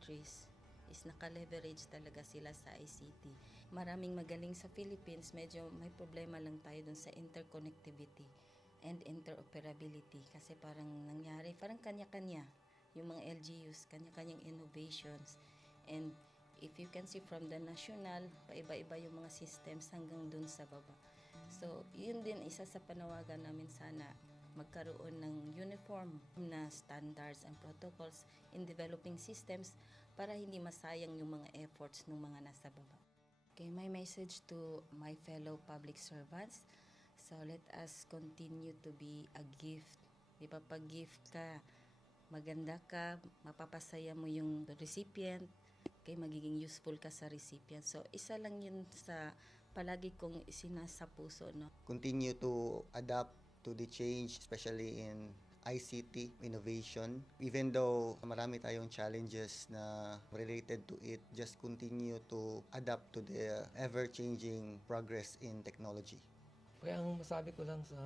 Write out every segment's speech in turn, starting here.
countries is naka-leverage talaga sila sa ICT. Maraming magaling sa Philippines, medyo may problema lang tayo dun sa interconnectivity and interoperability kasi parang nangyari, parang kanya-kanya yung mga LGUs, kanya-kanyang innovations. And if you can see from the national, paiba-iba yung mga systems hanggang dun sa baba. So, yun din isa sa panawagan namin sana magkaroon ng uniform na standards and protocols in developing systems para hindi masayang yung mga efforts ng mga nasa baba. Okay, my message to my fellow public servants, so let us continue to be a gift. Di ba, pag gift ka, maganda ka, mapapasaya mo yung recipient, okay, magiging useful ka sa recipient. So, isa lang yun sa palagi kong isinasa puso, no? Continue to adapt to the change, especially in ICT innovation. Even though marami tayong challenges na related to it, just continue to adapt to the ever-changing progress in technology. Kaya ang masabi ko lang sa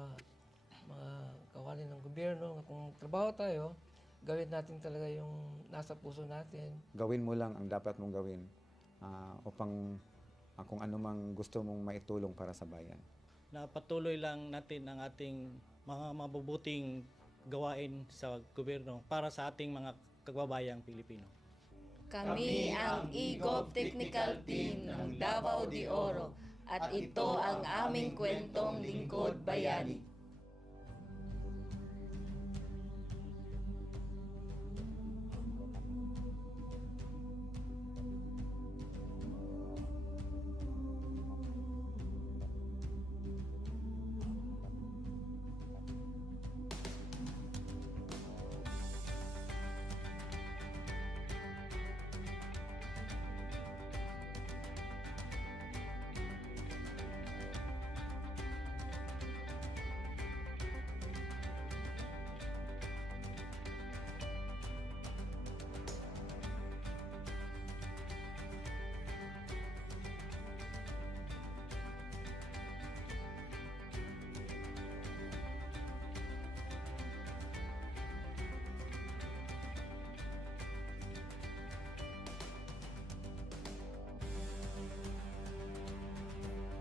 mga kawani ng gobyerno, kung trabaho tayo, gawin natin talaga yung nasa puso natin. Gawin mo lang ang dapat mong gawin upang kung ano mang gusto mong maitulong para sa bayan. Na patuloy lang natin ang ating mga mabubuting gawain sa gobyerno para sa ating mga kababayang Pilipino. Kami ang EGOV Technical Team ng Davao de Oro at ito ang aming kwentong lingkod bayani.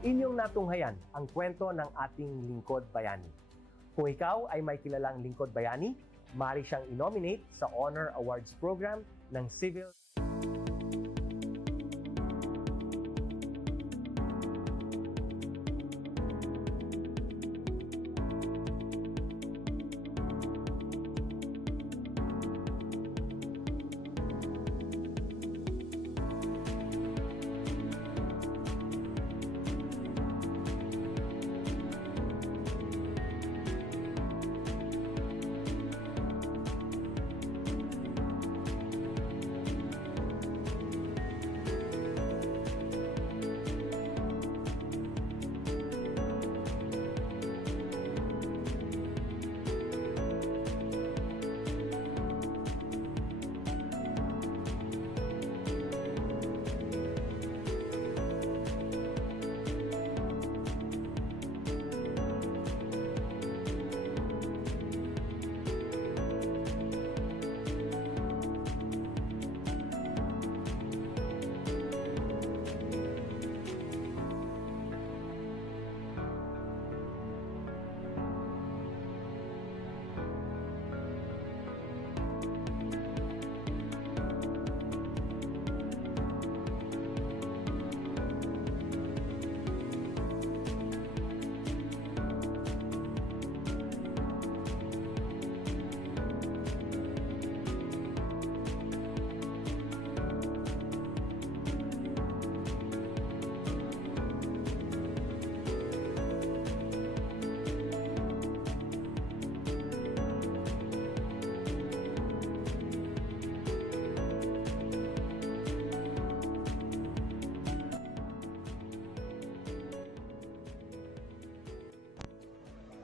Inyong natunghayan ang kwento ng ating lingkod bayani. Kung ikaw ay may kilalang lingkod bayani, maaari siyang i-nominate sa Honor Awards Program ng Civil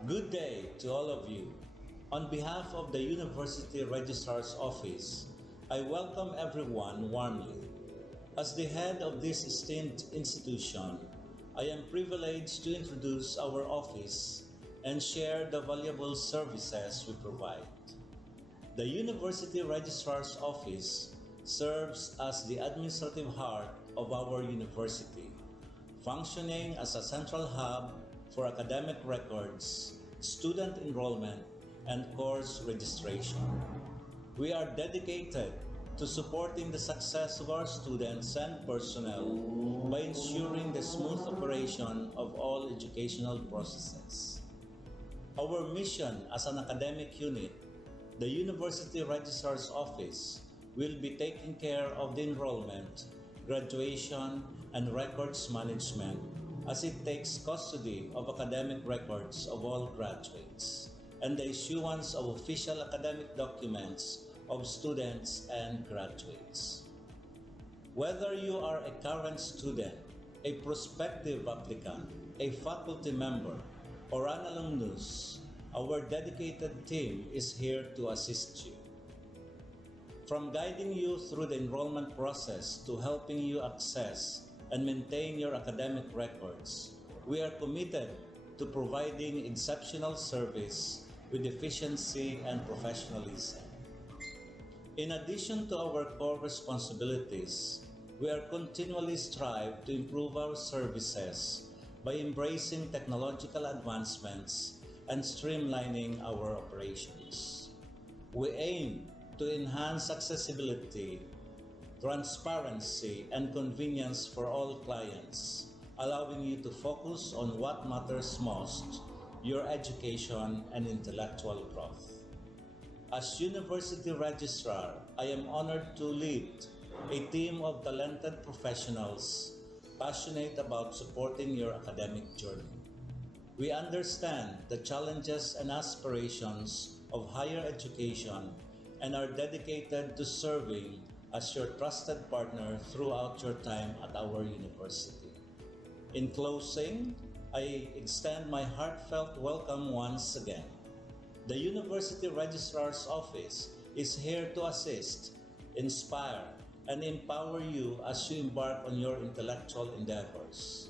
Good day to all of you. On behalf of the University Registrar's Office, I welcome everyone warmly. As the head of this esteemed institution, I am privileged to introduce our office and share the valuable services we provide. The University Registrar's Office serves as the administrative heart of our university, functioning as a central hub for academic records, student enrollment, and course registration. We are dedicated to supporting the success of our students and personnel by ensuring the smooth operation of all educational processes. Our mission as an academic unit, the University Registrar's Office, will be taking care of the enrollment, graduation, and records management as it takes custody of academic records of all graduates and the issuance of official academic documents of students and graduates. Whether you are a current student, a prospective applicant, a faculty member, or an alumnus, our dedicated team is here to assist you. From guiding you through the enrollment process to helping you access and maintain your academic records, we are committed to providing exceptional service with efficiency and professionalism. In addition to our core responsibilities, we are continually strive to improve our services by embracing technological advancements and streamlining our operations. We aim to enhance accessibility, transparency, and convenience for all clients, allowing you to focus on what matters most, your education and intellectual growth. As University Registrar, I am honored to lead a team of talented professionals passionate about supporting your academic journey. We understand the challenges and aspirations of higher education and are dedicated to serving as your trusted partner throughout your time at our university. In closing, I extend my heartfelt welcome once again. The University Registrar's Office is here to assist, inspire, and empower you as you embark on your intellectual endeavors.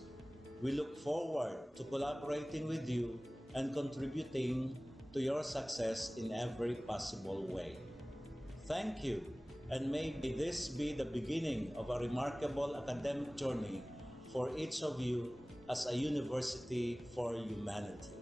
We look forward to collaborating with you and contributing to your success in every possible way. Thank you, and may this be the beginning of a remarkable academic journey for each of you as a university for humanity.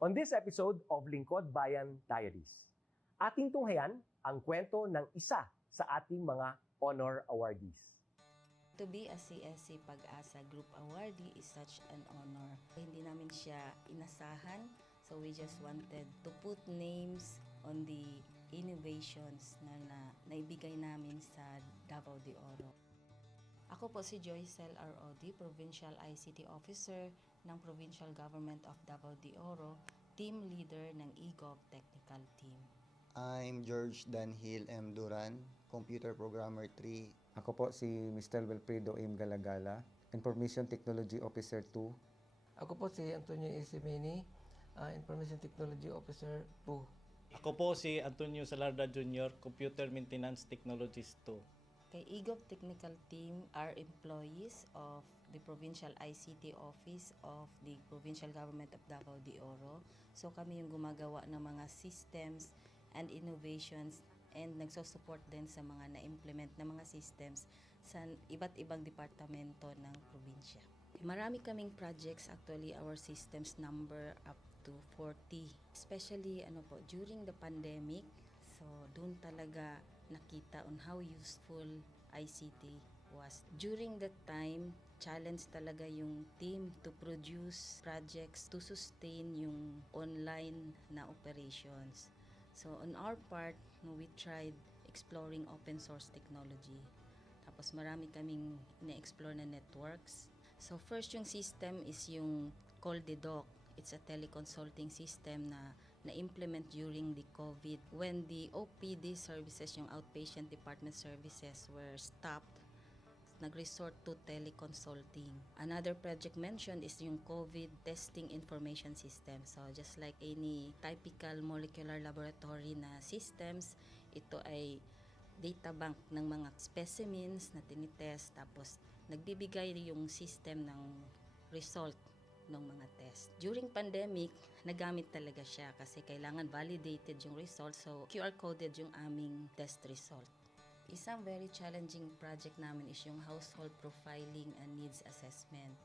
On this episode of Lingkod Bayan Diaries, ating tunghayan ang kwento ng isa sa ating mga honor awardees. To be a CSC Pag-asa Group Awardee is such an honor. Hindi namin siya inasahan, so we just wanted to put names on the innovations na naibigay namin sa Davao de Oro. Ako po si Joycel R.O.D., Provincial ICT Officer ng Provincial Government of Davao de Oro, Team Leader ng eGov Technical Team. I'm George Danhil M. Duran, Computer Programmer 3. Ako po si Mr. Wilfredo M. Galagala, Information Technology Officer 2. Ako po si Antonio Isimini, Information Technology Officer 2. Ako po si Antonio Salarda Jr., Computer Maintenance Technologist 2. Kay eGov Technical Team are employees of the Provincial ICT Office of the Provincial Government of Davao de Oro. So kami yung gumagawa ng mga systems and innovations and nagsusupport din sa mga na-implement na mga systems sa iba't ibang departamento ng probinsya. Marami kaming projects, actually our systems number up to 40. Especially during the pandemic, so doon talaga nakita on how useful ICT was. During that time, challenge talaga yung team to produce projects to sustain yung online na operations. So on our part, we tried exploring open source technology. Tapos marami kaming ina-explore na networks. So first yung system is yung CallDedoc. It's a teleconsulting system na na-implement during the COVID when the OPD services, yung outpatient department services were stopped. Nag-resort to teleconsulting. Another project mentioned is yung COVID testing information system. So just like any typical molecular laboratory na systems, ito ay data bank ng mga specimens na tinitest, tapos nagbibigay yung system ng result ng mga test. During pandemic, nagamit talaga siya kasi kailangan validated yung result, so QR coded yung aming test result. Isang very challenging project namin is yung household profiling and needs assessment.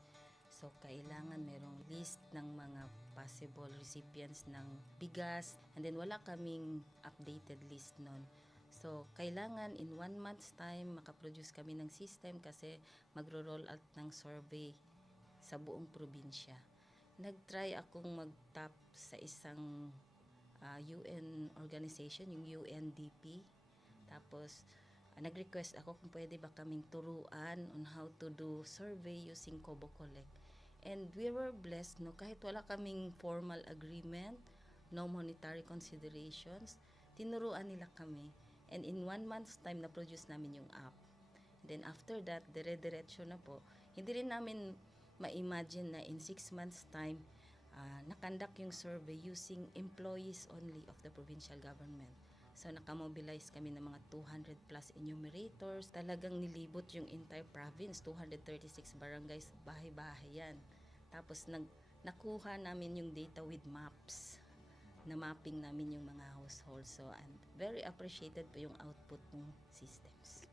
So, kailangan merong list ng mga possible recipients ng bigas, and then wala kaming updated list nun. So, kailangan in 1 month's time makaproduce kami ng system kasi magro-roll out ng survey sa buong probinsya. Nag-try akong mag-tap sa isang UN organization, yung UNDP. Tapos, nag-request ako kung pwede ba kaming turuan on how to do survey using Kobo Collect. And we were blessed, kahit wala kaming formal agreement, no monetary considerations, tinuruan nila kami. And in 1 month's time, na-produce namin yung app. And then after that, dire-diretso na po. Hindi rin namin ma-imagine na in 6 months' time, nakandak yung survey using employees only of the provincial government. So, nakamobilize kami ng mga 200 plus enumerators. Talagang nilibot yung entire province, 236 barangays, bahay-bahay yan. Tapos, nakuha namin yung data with maps. Na-mapping namin yung mga households. So, and very appreciated po yung output ng systems.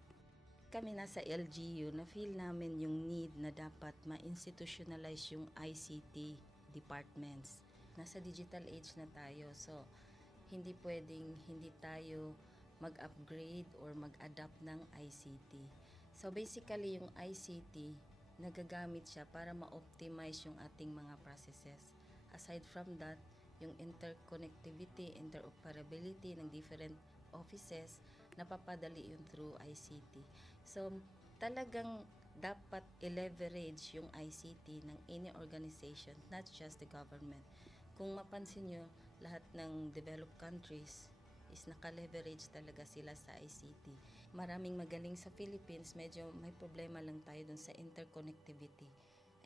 Kami nasa LGU, na-feel namin yung need na dapat ma-institutionalize yung ICT departments. Nasa digital age na tayo, so hindi pwedeng hindi tayo mag-upgrade or mag-adapt ng ICT. So basically, yung ICT, nagagamit siya para ma-optimize yung ating mga processes. Aside from that, yung interconnectivity, interoperability ng different offices, napapadali yun through ICT. So talagang dapat i-leverage yung ICT ng any organization, not just the government. Kung mapansin nyo, lahat ng developed countries is naka-leverage talaga sila sa ICT. Maraming magaling sa Philippines, medyo may problema lang tayo dun sa interconnectivity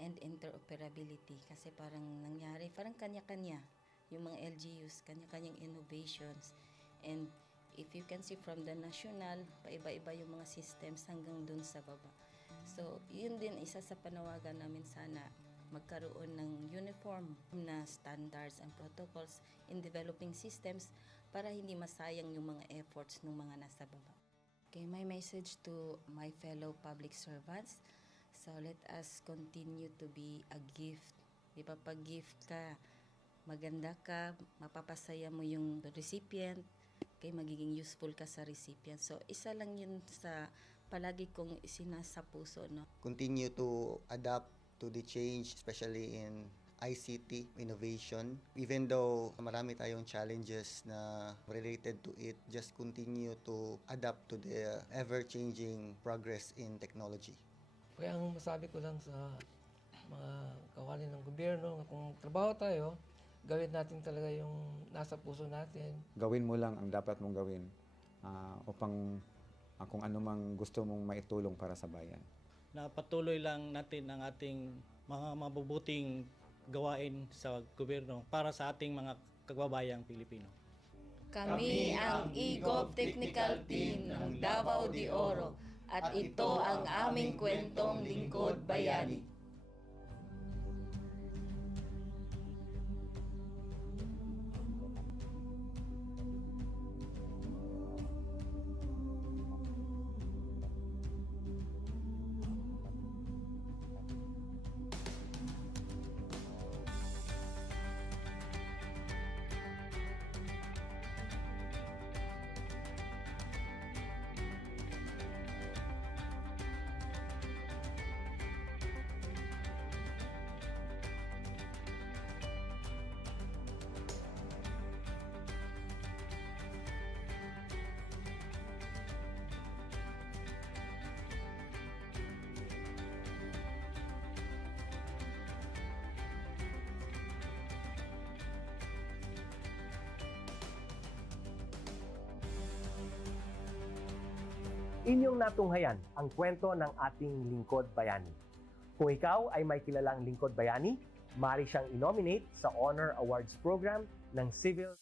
and interoperability kasi parang nangyari, parang kanya-kanya yung mga LGUs, kanya-kanyang innovations. And if you can see from the national, paiba-iba yung mga systems hanggang dun sa baba. So, yun din isa sa panawagan namin, sana magkaroon ng uniform na standards and protocols in developing systems para hindi masayang yung mga efforts ng mga nasa baba. Okay, my message to my fellow public servants, so let us continue to be a gift. Di ba, pag gift ka, maganda ka, mapapasaya mo yung recipient, kay magiging useful ka sa recipient. So, isa lang yun sa palagi kong isinasa puso, no? Continue to adapt to the change, especially in ICT innovation. Even though marami tayong challenges na related to it, just continue to adapt to the ever-changing progress in technology. Kaya ang masabi ko lang sa mga kawani ng gobyerno, kung trabaho tayo, gawin natin talaga yung nasa puso natin. Gawin mo lang ang dapat mong gawin upang kung ano mang gusto mong maitulong para sa bayan. Na patuloy lang natin ang ating mga mabubuting gawain sa gobyerno para sa ating mga kababayang Pilipino. Kami ang EGOV Technical Team ng Davao de Oro at ito ang aming kwentong Lingkod Bayani. Inyong natunghayan ang kwento ng ating lingkod bayani. Kung ikaw ay may kilalang lingkod bayani, maaari siyang i-nominate sa Honor Awards Program ng Civil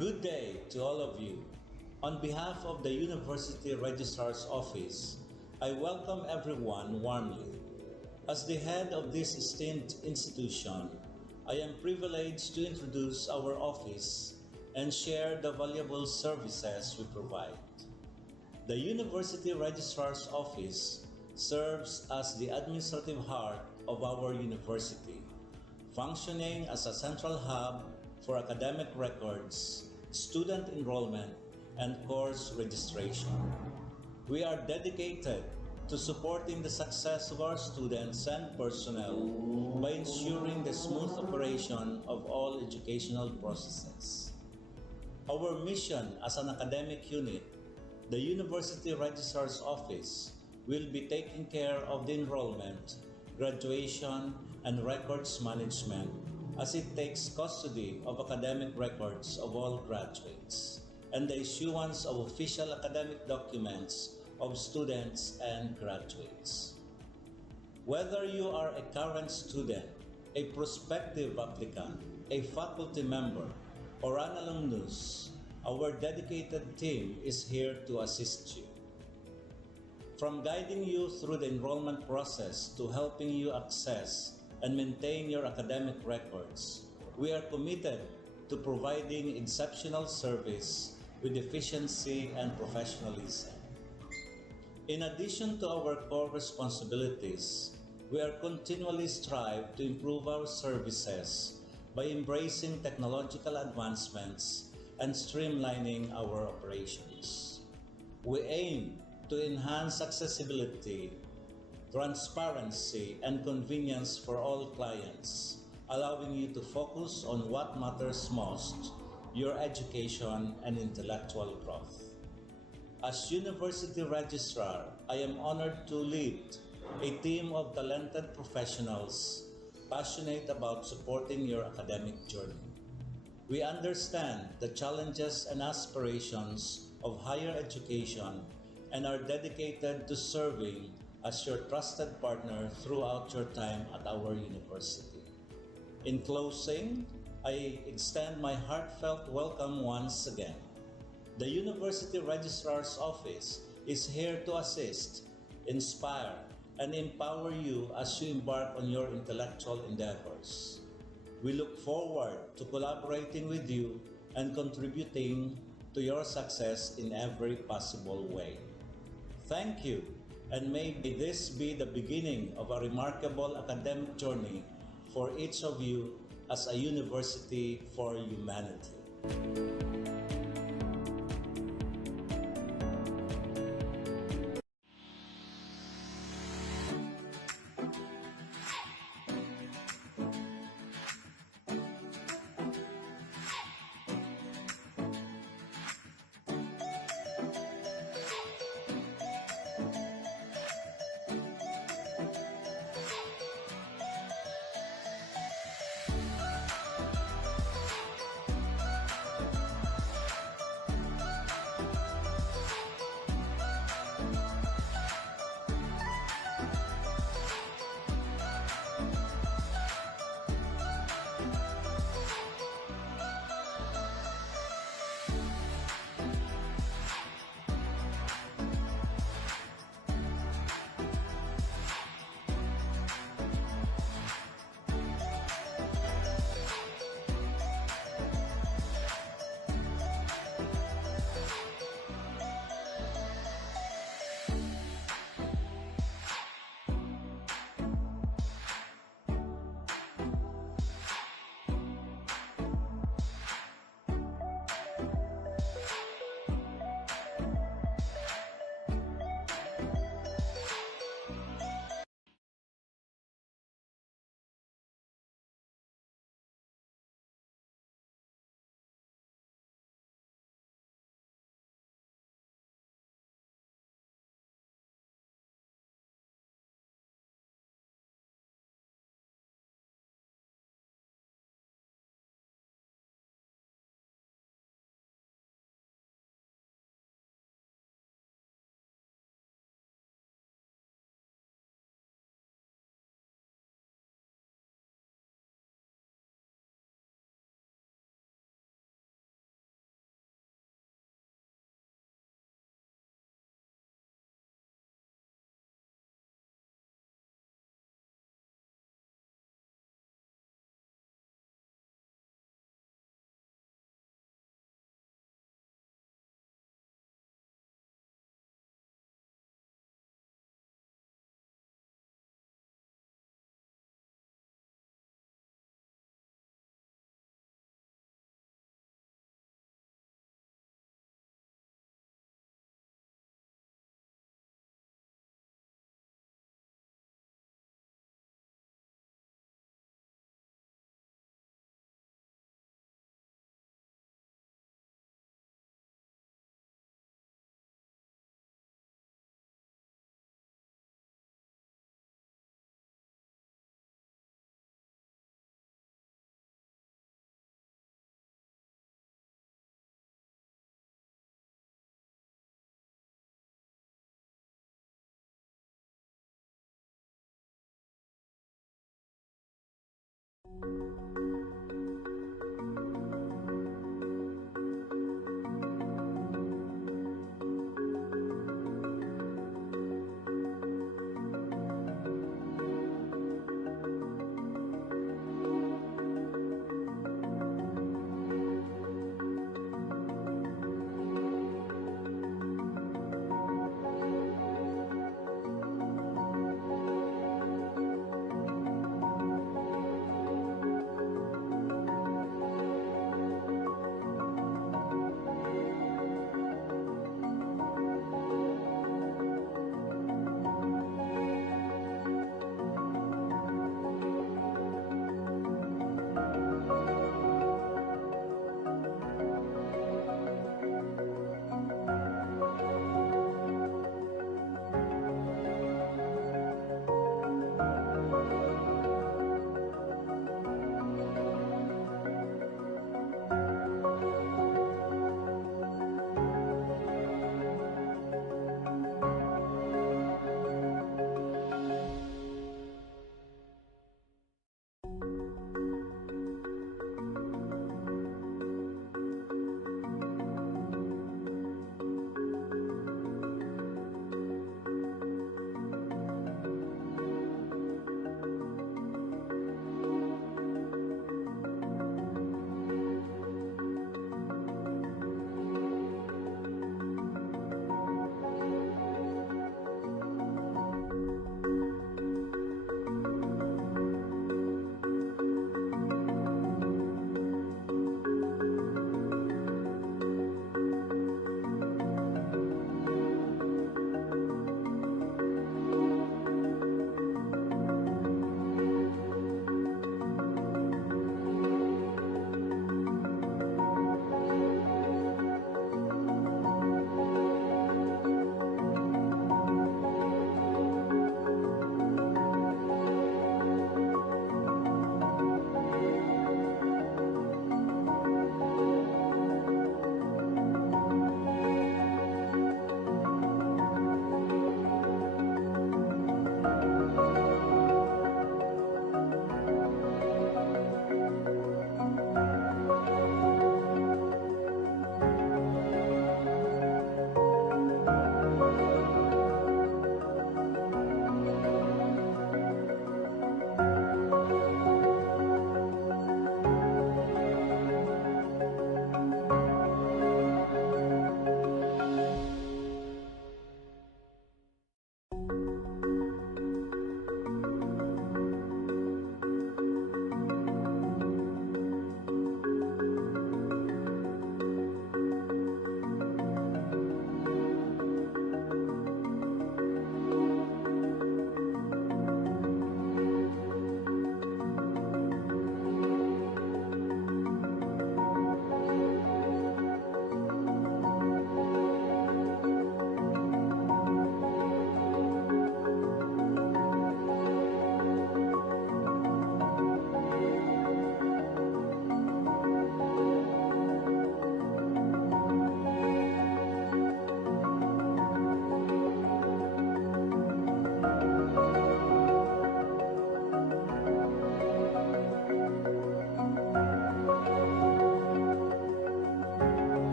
Good day to all of you. On behalf of the University Registrar's Office, I welcome everyone warmly. As the head of this esteemed institution, I am privileged to introduce our office and share the valuable services we provide. The University Registrar's Office serves as the administrative heart of our university, functioning as a central hub for academic records, student enrollment, and course registration. We are dedicated to supporting the success of our students and personnel by ensuring the smooth operation of all educational processes. Our mission as an academic unit, the University Registrar's Office, will be taking care of the enrollment, graduation, and records management as it takes custody of academic records of all graduates and the issuance of official academic documents of students and graduates. Whether you are a current student, a prospective applicant, a faculty member, or an alumnus, our dedicated team is here to assist you. From guiding you through the enrollment process to helping you access and maintain your academic records, we are committed to providing exceptional service with efficiency and professionalism. In addition to our core responsibilities, we are continually strive to improve our services by embracing technological advancements and streamlining our operations. We aim to enhance accessibility, transparency, and convenience for all clients, allowing you to focus on what matters most, your education and intellectual growth. As University Registrar, I am honored to lead a team of talented professionals passionate about supporting your academic journey. We understand the challenges and aspirations of higher education and are dedicated to serving as your trusted partner throughout your time at our university. In closing, I extend my heartfelt welcome once again. The University Registrar's Office is here to assist, inspire, and empower you as you embark on your intellectual endeavors. We look forward to collaborating with you and contributing to your success in every possible way. Thank you, and may this be the beginning of a remarkable academic journey for each of you as a university for humanity.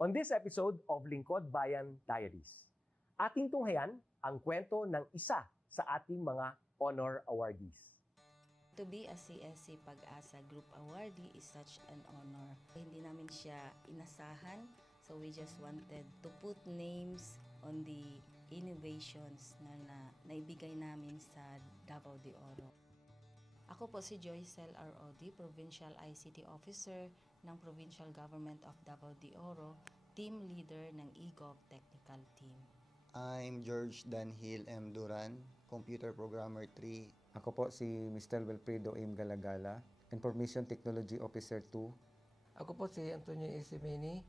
On this episode of Lingkod Bayan Diaries, ating tunghayan ang kwento ng isa sa ating mga honor awardees. To be a CSC Pag-asa Group Awardee is such an honor. Hindi namin siya inasahan, so we just wanted to put names on the innovations na naibigay namin sa Davao de Oro. Ako po si Joycel R. Odi, Provincial ICT Officer ng Provincial Government of Davao de Oro, Team Leader ng eGov Technical Team. I'm George Danhil M. Duran, Computer Programmer 3. Ako po si Mr. Wilfredo M. Galagala, Information Technology Officer 2. Ako po si Antonio Isimini,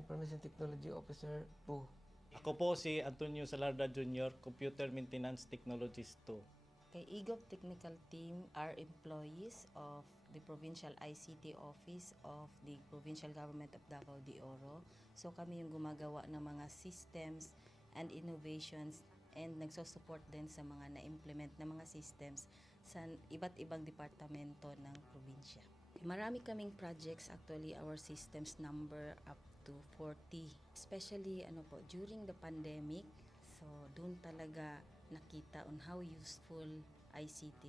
Information Technology Officer 2. Ako po si Antonio Salarda Jr., Computer Maintenance Technologist 2. Kay eGov Technical Team are employees of the Provincial ICT Office of the Provincial Government of Davao de Oro. So kami yung gumagawa ng mga systems and innovations and nagsusupport din sa mga na-implement na mga systems sa iba't ibang departamento ng probinsya. Marami kaming projects, actually our systems number up to 40. Especially during the pandemic, so doon talaga nakita on how useful ICT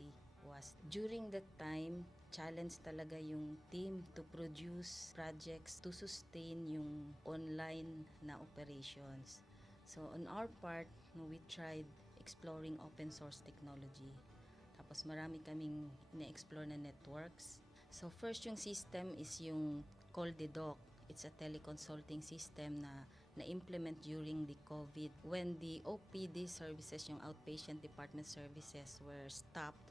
was. During that time, challenge talaga yung team to produce projects to sustain yung online na operations. So on our part, we tried exploring open source technology. Tapos marami kaming ina-explore na networks. So first yung system is yung CallDedoc. It's a teleconsulting system na na-implement during the COVID when the OPD services, yung outpatient department services were stopped.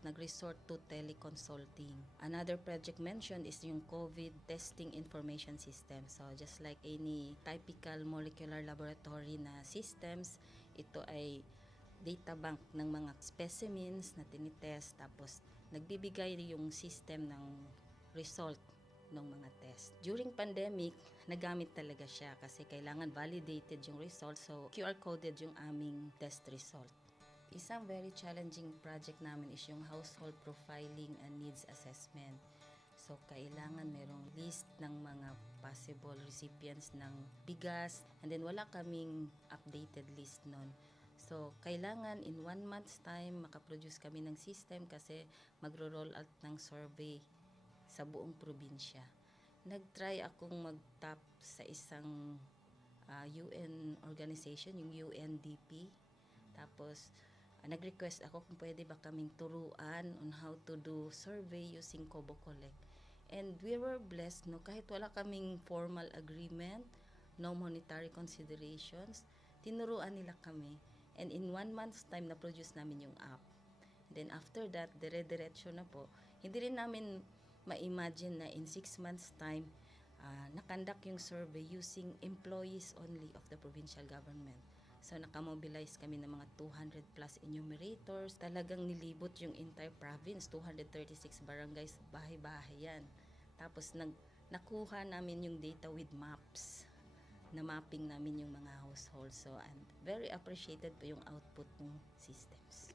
Nag-resort to teleconsulting. Another project mentioned is yung COVID testing information system. So just like any typical molecular laboratory na systems, ito ay data bank ng mga specimens na tinitest, tapos nagbibigay yung system ng result ng mga test. During pandemic, nagamit talaga siya kasi kailangan validated yung result, so QR coded yung aming test result. Isang very challenging project namin is yung household profiling and needs assessment. So kailangan merong list ng mga possible recipients ng bigas, and then wala kaming updated list nun. So kailangan in 1 month's time makaproduce kami ng system kasi magro-roll out ng survey sa buong probinsya. Nag-try akong mag-tap sa isang UN organization, yung UNDP. Tapos nag-request ako kung pwede ba kaming turuan on how to do survey using Kobo Collect. And we were blessed, kahit wala kaming formal agreement, no monetary considerations, tinuruan nila kami. And in 1 month's time, na-produce namin yung app. And then after that, dire-diretso na po. Hindi rin namin ma-imagine na in 6 months' time, nakandak yung survey using employees only of the provincial government. So nakamobilize kami ng mga 200 plus enumerators. Talagang nilibot yung entire province, 236 barangays, bahay-bahay yan. Tapos nakuha namin yung data with maps. Na mapping namin yung mga households. So and very appreciated po yung output ng systems.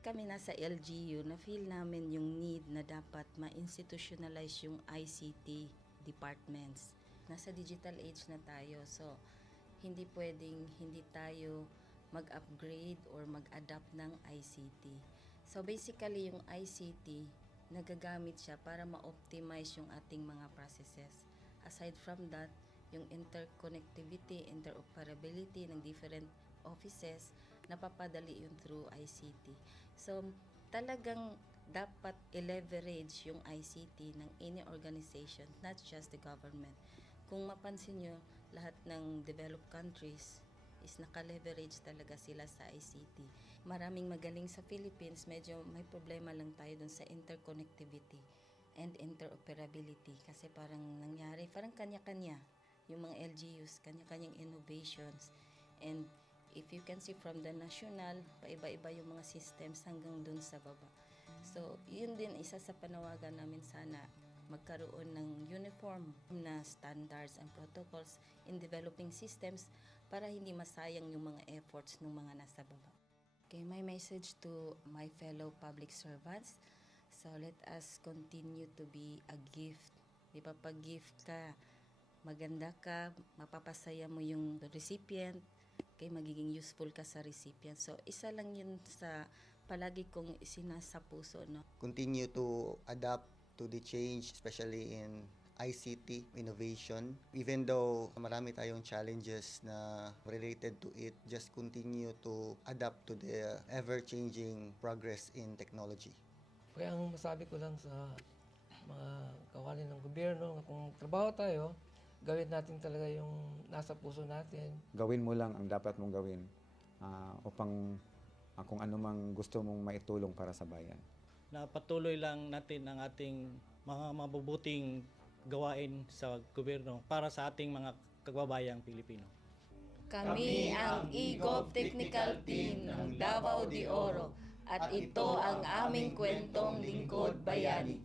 Kami nasa LGU, na-feel namin yung need na dapat ma-institutionalize yung ICT departments. Nasa digital age na tayo, so hindi pwedeng hindi tayo mag-upgrade or mag-adapt ng ICT. So basically yung ICT, nagagamit siya para ma-optimize yung ating mga processes. Aside from that, yung interconnectivity, interoperability ng different offices, napapadali yun through ICT. So, talagang dapat i-leverage yung ICT ng any organization, not just the government. Kung mapansin nyo, lahat ng developed countries is naka-leverage talaga sila sa ICT. Maraming magaling sa Philippines, medyo may problema lang tayo dun sa interconnectivity and interoperability kasi parang nangyari, parang kanya-kanya yung mga LGUs, kanya-kanyang innovations. And if you can see from the national, paiba-iba yung mga systems hanggang dun sa baba. So, yun din isa sa panawagan namin, sana magkaroon ng uniform na standards and protocols in developing systems para hindi masayang yung mga efforts ng mga nasa baba. Okay, my message to my fellow public servants, so let us continue to be a gift. Di ba, pag gift ka, maganda ka, mapapasaya mo yung recipient, kay magiging useful ka sa recipient. So, isa lang yun sa palagi kong isinasa puso, no? Continue to adapt to the change, especially in ICT innovation. Even though marami tayong challenges na related to it, just continue to adapt to the ever-changing progress in technology. Kaya ang masabi ko lang sa mga kawani ng gobyerno, kung trabaho tayo, gawin natin talaga yung nasa puso natin. Gawin mo lang ang dapat mong gawin upang kung ano mang gusto mong maitulong para sa bayan. Na patuloy lang natin ang ating mga mabubuting gawain sa gobyerno para sa ating mga kababayang Pilipino. Kami ang EGOV Technical Team ng Davao de Oro at ito ang aming kwentong Lingkod Bayani.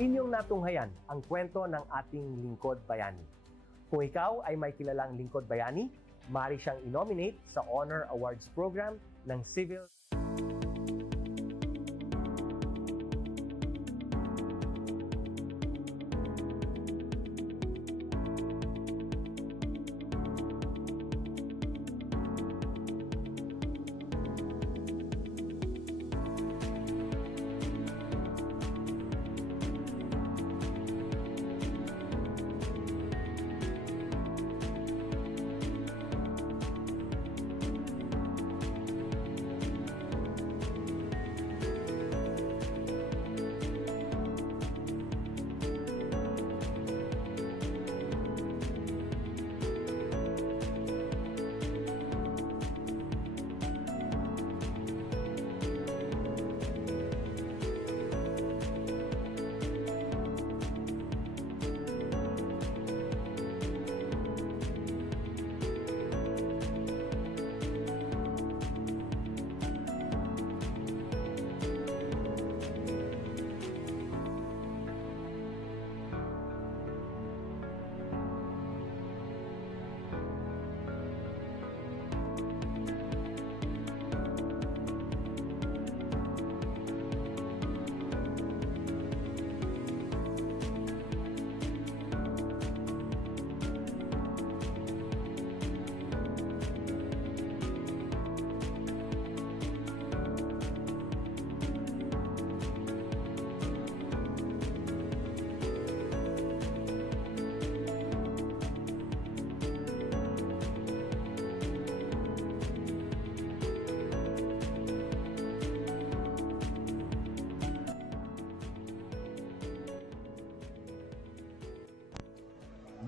Inyong natunghayan ang kwento ng ating Lingkod Bayani. Kung ikaw ay may kilalang Lingkod Bayani, maaari siyang i-nominate sa Honor Awards Program ng Civil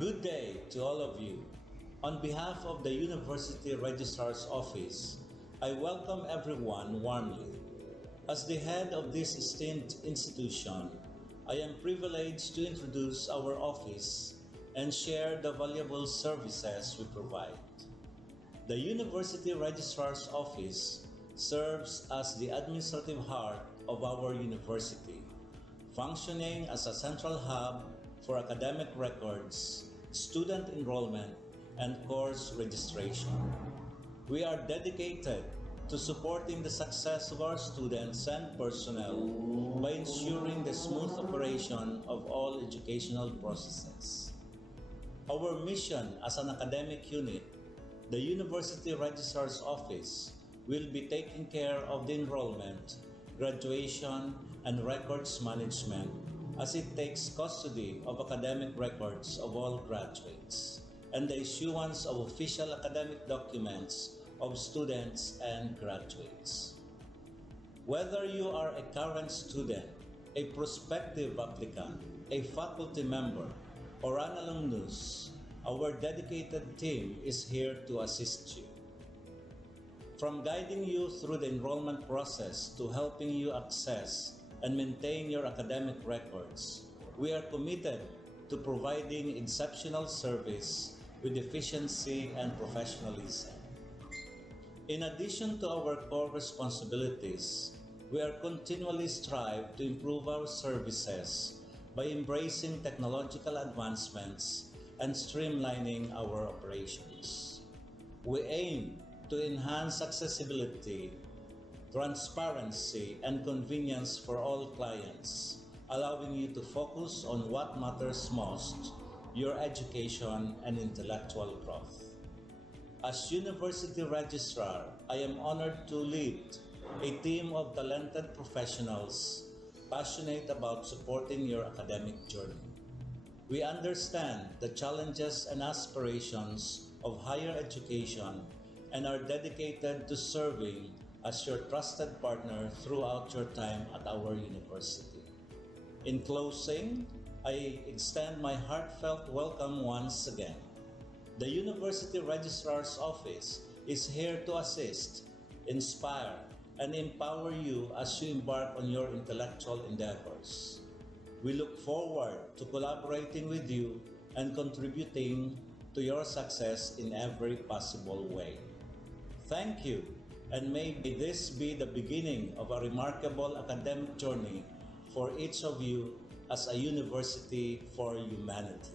Good day to all of you. On behalf of the University Registrar's Office, I welcome everyone warmly. As the head of this esteemed institution, I am privileged to introduce our office and share the valuable services we provide. The University Registrar's Office serves as the administrative heart of our university, functioning as a central hub for academic records, student enrollment, and course registration. We are dedicated to supporting the success of our students and personnel by ensuring the smooth operation of all educational processes. Our mission as an academic unit, the University Registrar's Office, will be taking care of the enrollment, graduation, and records management as it takes custody of academic records of all graduates and the issuance of official academic documents of students and graduates. Whether you are a current student, a prospective applicant, a faculty member, or an alumnus, our dedicated team is here to assist you. From guiding you through the enrollment process to helping you access and maintain your academic records, we are committed to providing exceptional service with efficiency and professionalism. In addition to our core responsibilities, we are continually strive to improve our services by embracing technological advancements and streamlining our operations. We aim to enhance accessibility, transparency, and convenience for all clients, allowing you to focus on what matters most, your education and intellectual growth. As University Registrar, I am honored to lead a team of talented professionals passionate about supporting your academic journey. We understand the challenges and aspirations of higher education and are dedicated to serving as your trusted partner throughout your time at our university. In closing, I extend my heartfelt welcome once again. The University Registrar's Office is here to assist, inspire, and empower you as you embark on your intellectual endeavors. We look forward to collaborating with you and contributing to your success in every possible way. Thank you, and may this be the beginning of a remarkable academic journey for each of you as a university for humanity.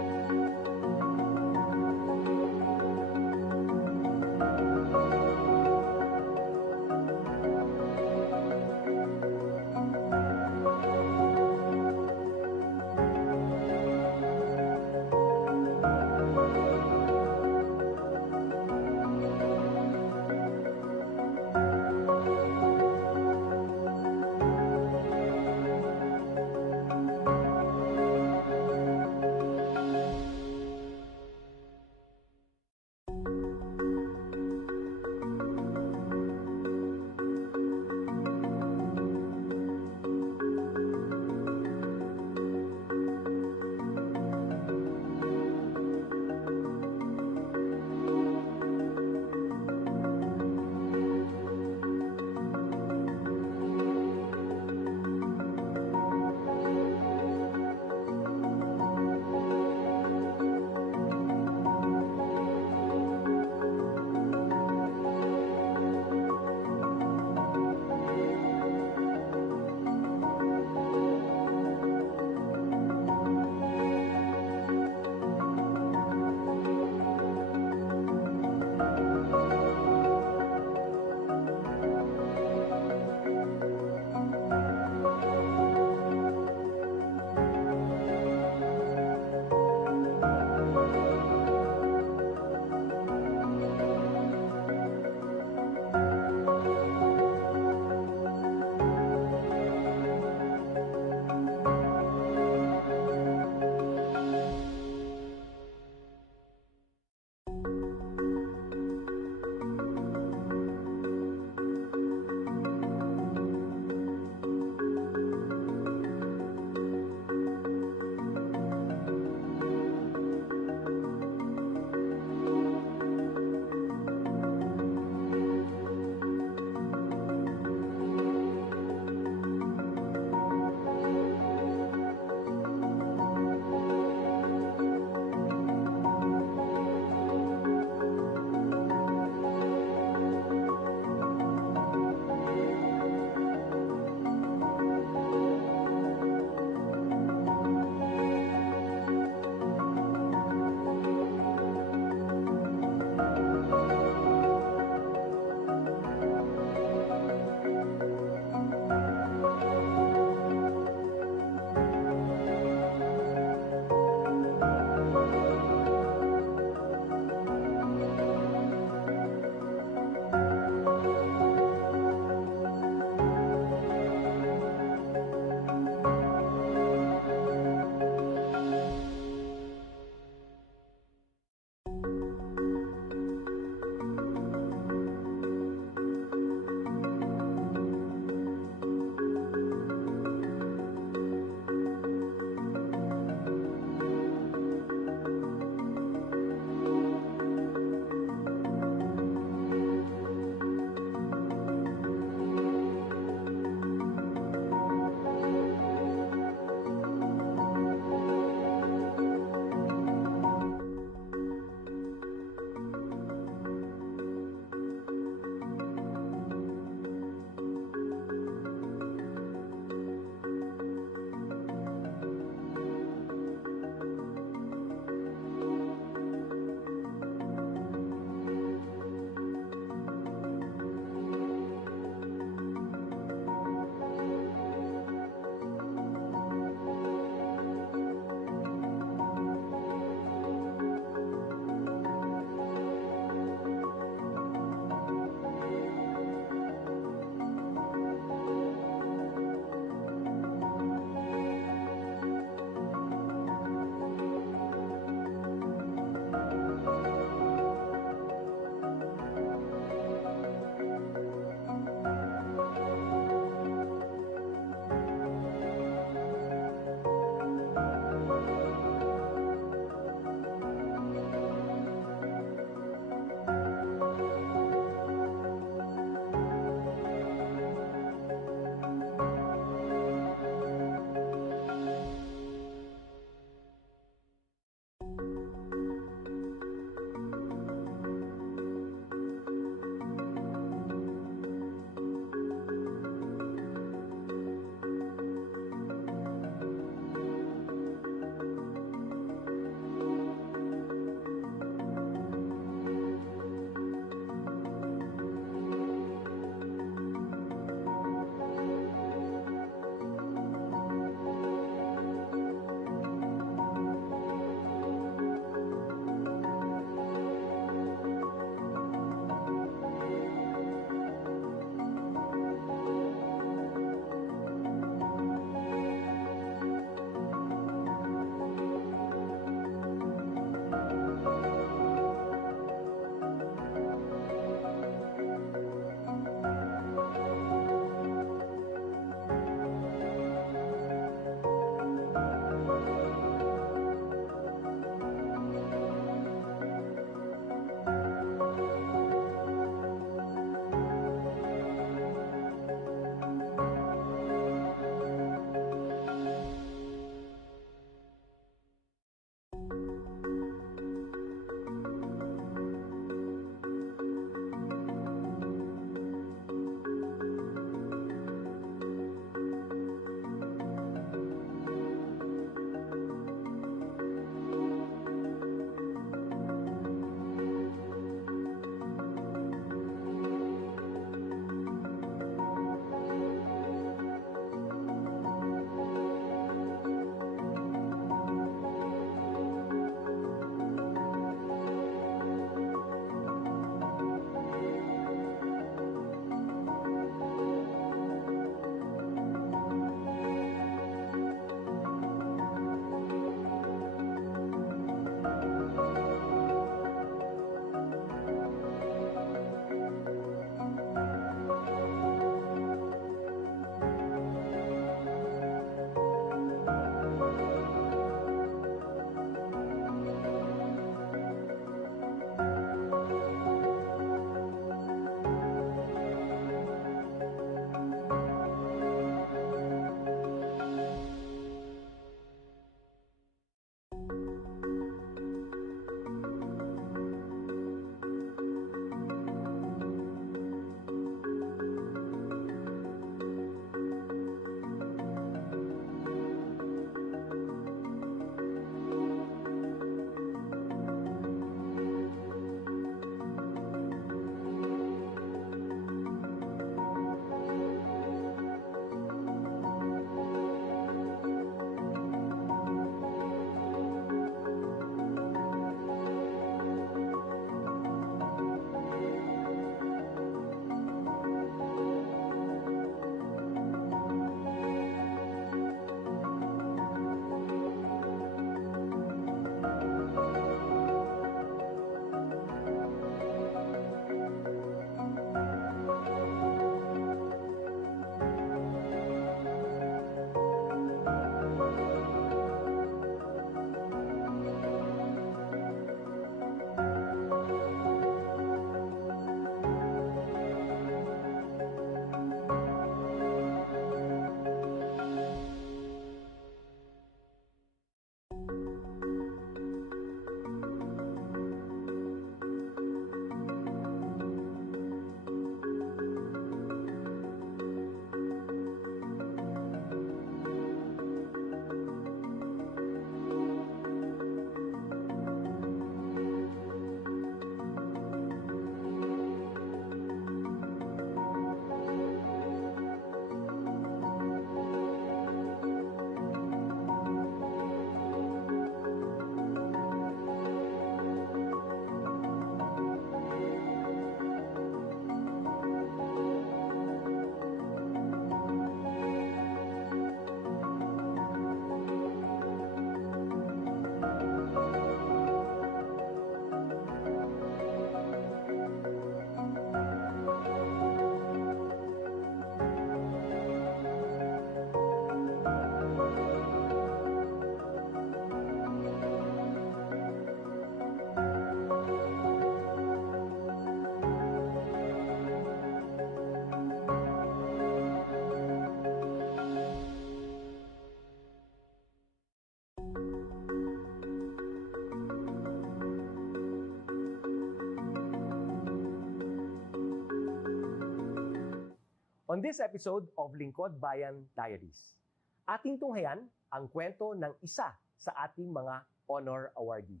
On this episode of Lingkod Bayan Diaries, ating tunghayan ang kwento ng isa sa ating mga honor awardees.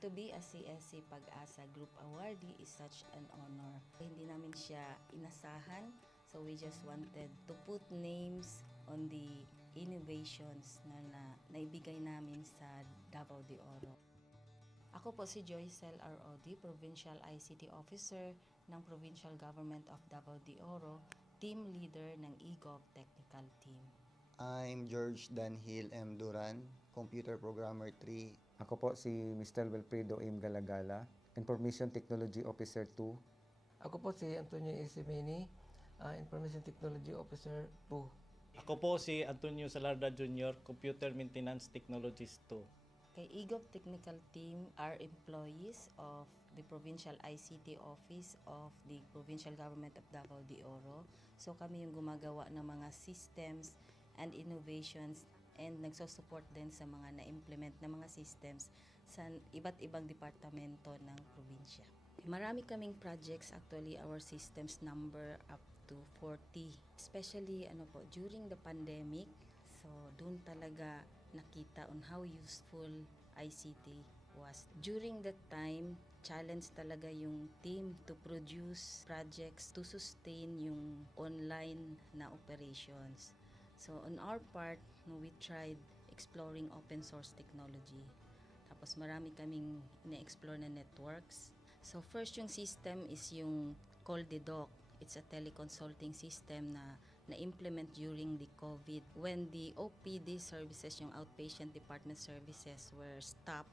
To be a CSC Pag-asa Group Awardee is such an honor. Hindi namin siya inasahan, so we just wanted to put names on the innovations na naibigay namin sa Davao de Oro. Ako po si Joycel R.O.D., Provincial ICT Officer ng Provincial Government of Davao de Oro, Team Leader ng eGov Technical Team. I'm George Danhil M. Duran, Computer Programmer 3. Ako po si Mr. Wilfredo M. Galagala, Information Technology Officer 2. Ako po si Antonio Isimeni, Information Technology Officer 2. Ako po si Antonio Salarda Jr., Computer Maintenance Technologist 2. Kay eGov Technical Team are employees of the Provincial ICT Office of the Provincial Government of Davao de Oro. So kami yung gumagawa ng mga systems and innovations and nagsusupport din sa mga na-implement na mga systems sa iba't ibang departamento ng probinsya. Marami kaming projects, actually our systems number up to 40. Especially during the pandemic, so doon talaga nakita on how useful ICT was. During that time, challenge talaga yung team to produce projects to sustain yung online na operations. So on our part, we tried exploring open source technology. Tapos marami kaming ina-explore na networks. So first yung system is yung CallDedoc. It's a teleconsulting system na na-implement during the COVID. When the OPD services, yung outpatient department services were stopped,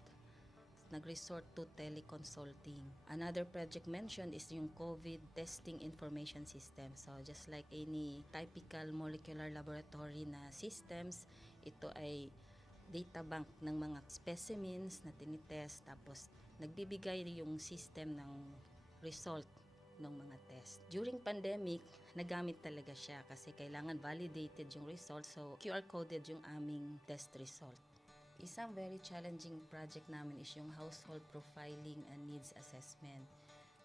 nag-resort to teleconsulting. Another project mentioned is yung COVID testing information system. So just like any typical molecular laboratory na systems, ito ay data bank ng mga specimens na tinitest, tapos nagbibigay yung system ng result ng mga test. During pandemic, nagamit talaga siya kasi kailangan validated yung result, so QR coded yung aming test result. Isang very challenging project namin is yung household profiling and needs assessment.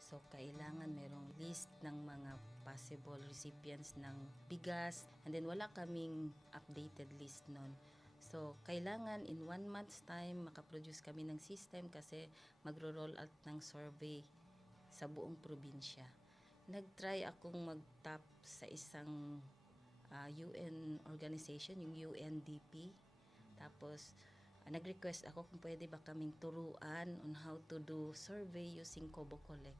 So, kailangan merong list ng mga possible recipients ng bigas, and then wala kaming updated list nun. So, kailangan in 1 month's time makaproduce kami ng system kasi magro-roll out ng survey sa buong probinsya. Nag-try akong mag-tap sa isang UN organization, yung UNDP. Tapos, nag-request ako kung pwede ba kaming turuan on how to do survey using Kobo Collect.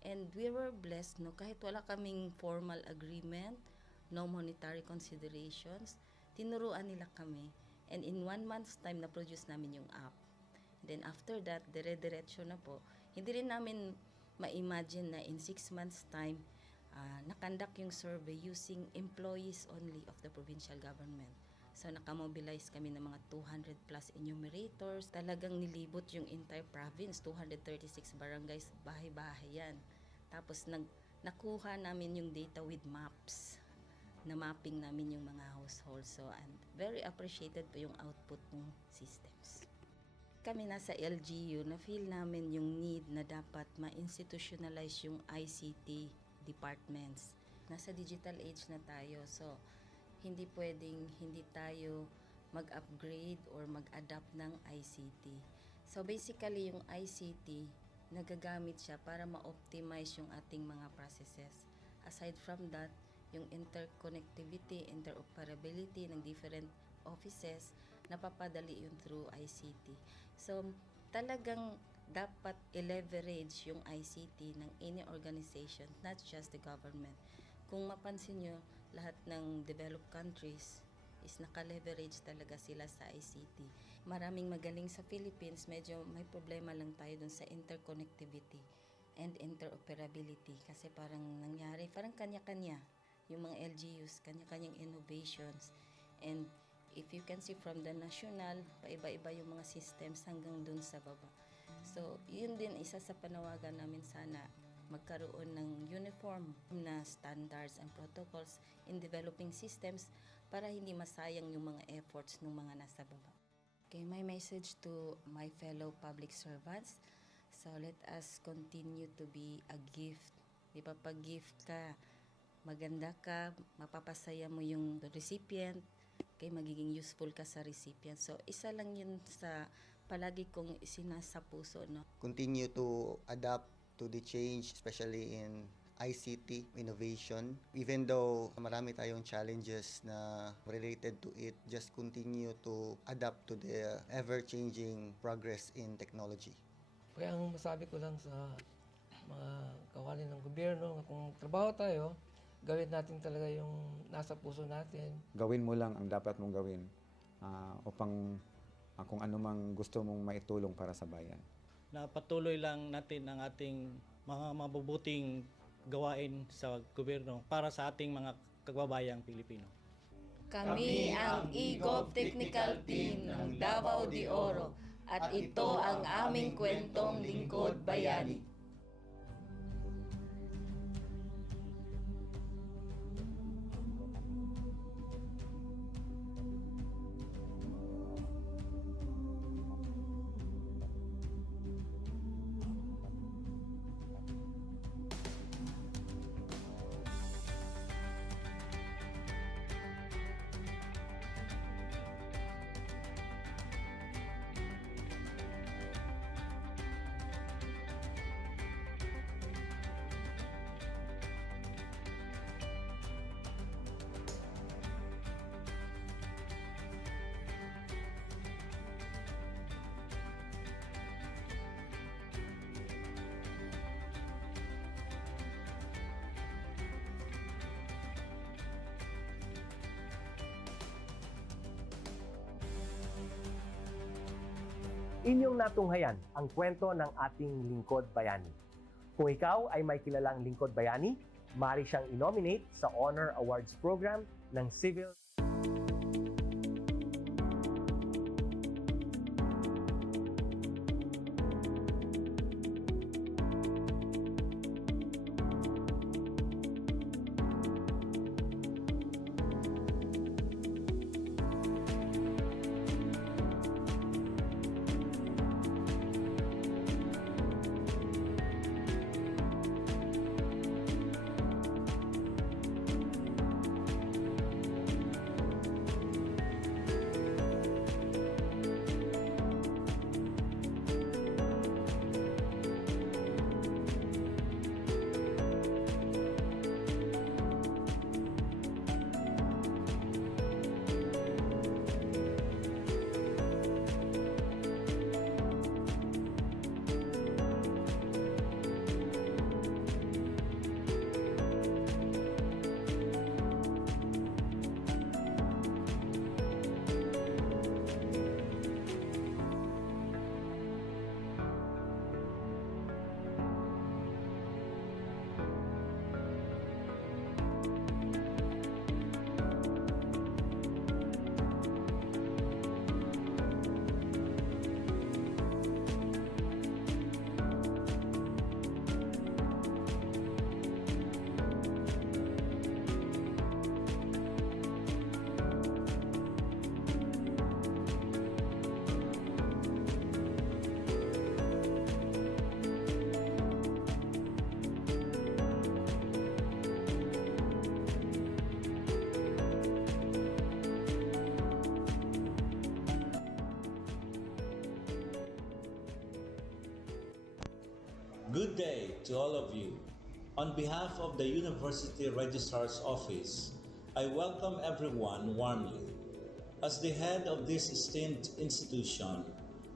And we were blessed, kahit wala kaming formal agreement, no monetary considerations, tinuruan nila kami. And in 1 month's time, na-produce namin yung app. And then after that, dire-diretso na po. Hindi rin namin ma-imagine na in 6 months' time, nakandak yung survey using employees only of the provincial government. So nakamobilize kami ng mga 200 plus enumerators. Talagang nilibot yung entire province, 236 barangays, bahay-bahay yan. Tapos nakuha namin yung data with maps. Na mapping namin yung mga households. So and very appreciated po yung output ng systems. Kami nasa LGU, na-feel namin yung need na dapat ma-institutionalize yung ICT departments. Nasa digital age na tayo, so hindi pwedeng hindi tayo mag-upgrade or mag-adapt ng ICT. So basically yung ICT, nagagamit siya para ma-optimize yung ating mga processes. Aside from that, yung interconnectivity, interoperability ng different offices, napapadali yun through ICT. So talagang dapat i-leverage yung ICT ng any organization, not just the government. Kung mapansin nyo, lahat ng developed countries is naka-leverage talaga sila sa ICT. Maraming magaling sa Philippines, medyo may problema lang tayo dun sa interconnectivity and interoperability kasi parang nangyari, parang kanya-kanya yung mga LGUs, kanya-kanyang innovations. And if you can see from the national, paiba-iba yung mga systems hanggang dun sa baba. So, yun din isa sa panawagan namin sana magkaroon ng uniform na standards and protocols in developing systems para hindi masayang yung mga efforts ng mga nasa baba. Okay, my message to my fellow public servants, so let us continue to be a gift. Di ba, pag gift ka, maganda ka, mapapasaya mo yung recipient, kay magiging useful ka sa recipient. So, isa lang yun sa palagi kong isinasa puso, no? Continue to adapt to the change, especially in ICT innovation. Even though marami tayong challenges na related to it, just continue to adapt to the ever-changing progress in technology. Kaya ang masabi ko lang sa mga kawani ng gobyerno, kung trabaho tayo, gawin natin talaga yung nasa puso natin. Gawin mo lang ang dapat mong gawin upang kung ano mang gusto mong maitulong para sa bayan. Na patuloy lang natin ang ating mga mabubuting gawain sa gobyerno para sa ating mga kababayang Pilipino. Kami ang EGOV Technical Team ng Davao de Oro at ito ang aming kwentong Lingkod Bayani. Inyong natunghayan ang kwento ng ating Lingkod Bayani. Kung ikaw ay may kilalang Lingkod Bayani, maaari siyang i-nominate sa Honor Awards Program ng Civil Good day to all of you. On behalf of the University Registrar's Office, I welcome everyone warmly. As the head of this esteemed institution,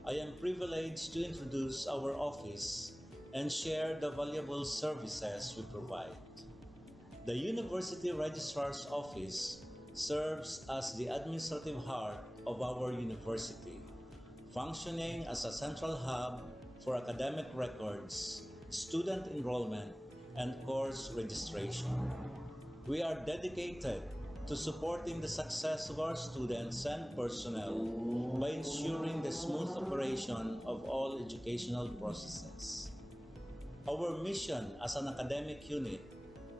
I am privileged to introduce our office and share the valuable services we provide. The University Registrar's Office serves as the administrative heart of our university, functioning as a central hub for academic records, student enrollment, and course registration. We are dedicated to supporting the success of our students and personnel by ensuring the smooth operation of all educational processes. Our mission as an academic unit,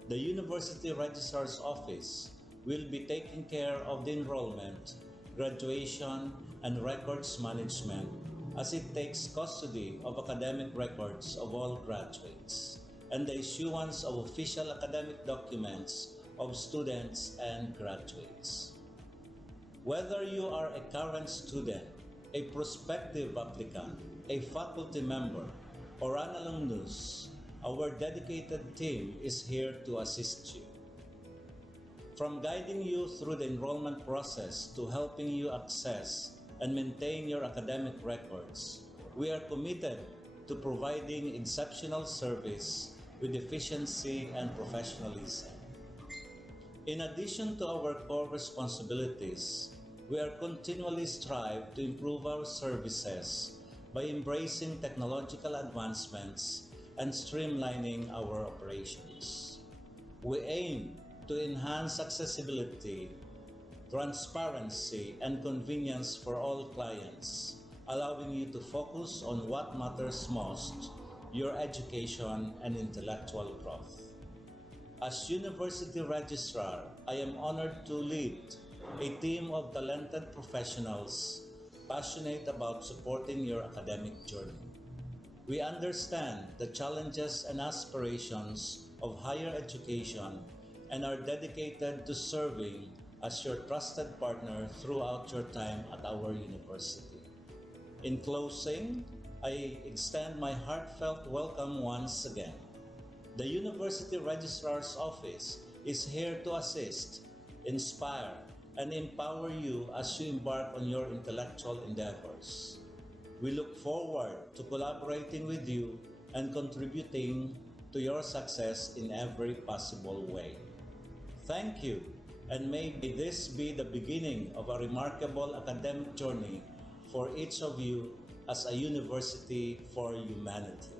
the University Registrar's Office, will be taking care of the enrollment, graduation, and records management as it takes custody of academic records of all graduates and the issuance of official academic documents of students and graduates. Whether you are a current student, a prospective applicant, a faculty member, or an alumnus, our dedicated team is here to assist you. From guiding you through the enrollment process to helping you access and maintain your academic records, we are committed to providing exceptional service with efficiency and professionalism. In addition to our core responsibilities, we are continually strive to improve our services by embracing technological advancements and streamlining our operations. We aim to enhance accessibility, transparency, and convenience for all clients, allowing you to focus on what matters most, your education and intellectual growth. As University Registrar, I am honored to lead a team of talented professionals passionate about supporting your academic journey. We understand the challenges and aspirations of higher education and are dedicated to serving as your trusted partner throughout your time at our university. In closing, I extend my heartfelt welcome once again. The University Registrar's Office is here to assist, inspire, and empower you as you embark on your intellectual endeavors. We look forward to collaborating with you and contributing to your success in every possible way. Thank you, and may this be the beginning of a remarkable academic journey for each of you as a university for humanity.